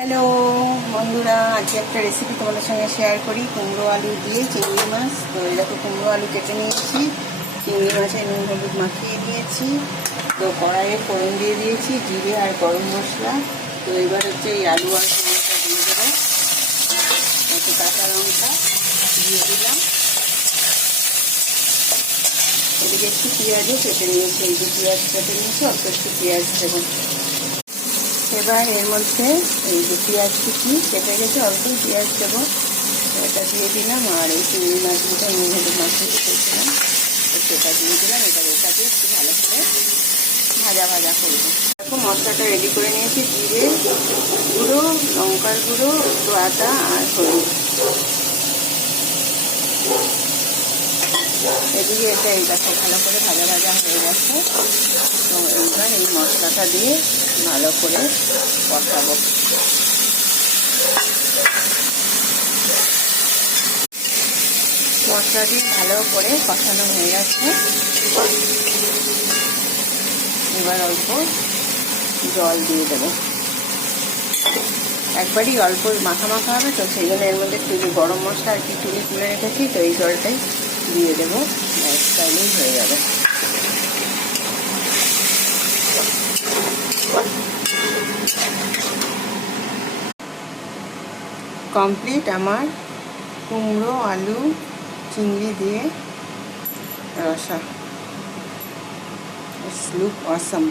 Hello বন্ধুরা, আজকে একটা রেসিপি তোমাদের সঙ্গে শেয়ার করি। কুমড়ো আলু দিয়ে চিংড়ি মাছ। তো এই দেখো, কুমড়ো আলু কেটে নিয়েছি, চিংড়ি মাছে নুন হলুদ মাখিয়ে নিয়েছি। তো কড়াইয়ে ফোড়ন দিয়ে দিয়েছি জিরে আর গরম মশলা। তো এবার হচ্ছে এই আলু আর কুমড়োটা দিয়ে দেবো। একটু কাঁচা লঙ্কা দিয়ে দিলাম। এদিকে একটু পেঁয়াজও কেটে নিয়েছি, এই যে পেঁয়াজ কেটে নিয়েছি, অল্প একটু পেঁয়াজ দেবো। এবার এর মধ্যে এই যে পেঁয়াজ কুচি কেটে গেছে, অল্প পেঁয়াজ দেবো, এটা দিয়ে দিলাম। আর এই চিংড়ি মাছগুলো নুন হলুদ মাখিয়ে রেখেছিলাম, সেটা দিয়ে দিলাম। এবার এটাকে একটু ভালো করে ভাজা ভাজা করবো। দেখো, মশলাটা রেডি করে নিয়েছি। জিরে গুঁড়ো, লঙ্কার গুঁড়ো, একটু আদা আর হলুদ। এদিকে এটা এই দেখো ভালো করে ভাজা ভাজা হয়ে গেছে। তো এইবার এই মশলাটা দিয়ে ভালো করে কষাবো। মশলা দিয়ে ভালো করে কষানো হয়ে গেছে। এবার অল্প জল দিয়ে দেবো। একবারই অল্প মাখা মাখা হবে, তো সেই জন্য এর মধ্যে একটু গরম মশলা আর কি তুলে রেখেছি, তো এই জলটাই দিয়ে দেবো। স্টাইলেই হয়ে যাবে। কমপ্লিট আমার কুমড়ো আলু চিংড়ি দিয়ে রসা। It's look awesome.